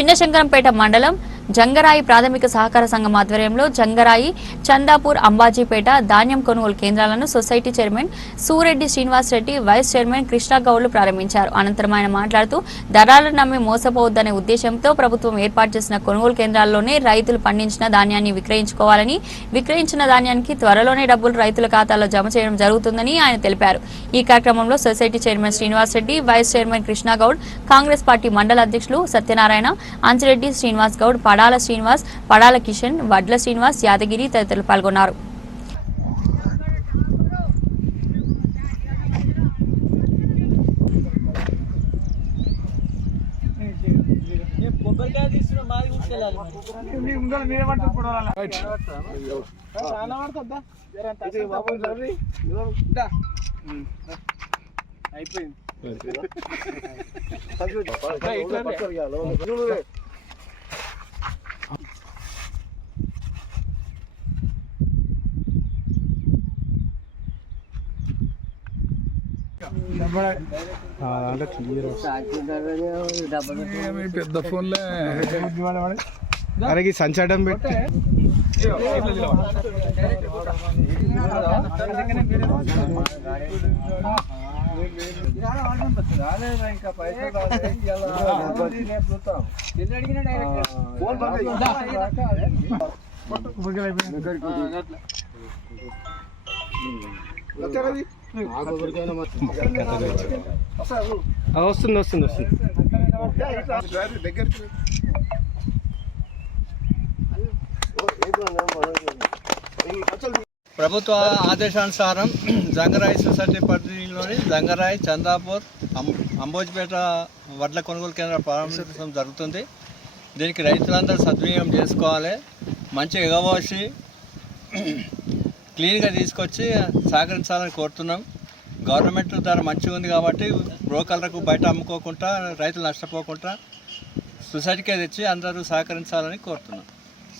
చిన్నశంకరంపేట మండలం జంగరాయి ప్రాథమిక సహకార సంఘం ఆధ్వర్యంలో జంగరాయి, చందాపూర్, అంబాజీపేట ధాన్యం కొనుగోలు కేంద్రాలను society chairman Sureddy Srinivas Reddy, vice chairman కృష్ణగౌడ్లు ప్రారంభించారు. అనంతరం ఆయన మాట్లాడుతూ దళాలను నమ్మి మోసపోవద్దనే ఉద్దేశంతో ప్రభుత్వం ఏర్పాటు చేసిన కొనుగోలు కేంద్రాల్లోనే రైతులు పండించిన ధాన్యాన్ని విక్రయించుకోవాలని, విక్రయించిన ధాన్యానికి త్వరలోనే డబ్బులు రైతుల ఖాతాలో జమ చేయడం జరుగుతుందని ఆయన తెలిపారు. ఈ కార్యక్రమంలో society chairman Srinivas Reddy, vice chairman Krishnagoud, Congress party మండల అధ్యక్షులు సత్యనారాయణ, అంజిరెడ్డి శ్రీనివాస్ గౌడ్, పడాల శ్రీనివాస్, పడాల కిషన్, వడ్ల శ్రీనివాస్, యాదగిరి తదితరులు పాల్గొన్నారు. పెద్ద ఫోన్లే మనకి సంచడం పెట్టి వస్తుంది వస్తుంది వస్తుంది ప్రభుత్వ ఆదేశానుసారం జంగరాయి సొసైటీ పరిధిలోని జంగరాయి, చందాపూర్, అంబోజిపేట వడ్ల కొనుగోలు కేంద్రం ప్రారంభించడం జరుగుతుంది. దీనికి రైతులందరూ సద్వినియోగం చేసుకోవాలి. మంచిగా ఎగవోసి క్లీన్గా తీసుకొచ్చి సహకరించాలని కోరుతున్నాం. గవర్నమెంట్ ధర మంచిగా ఉంది కాబట్టి బ్రోకర్లకు బయట అమ్ముకోకుండా రైతులు నష్టపోకుండా సొసైటీకే తెచ్చి అందరూ సహకరించాలని కోరుతున్నాం.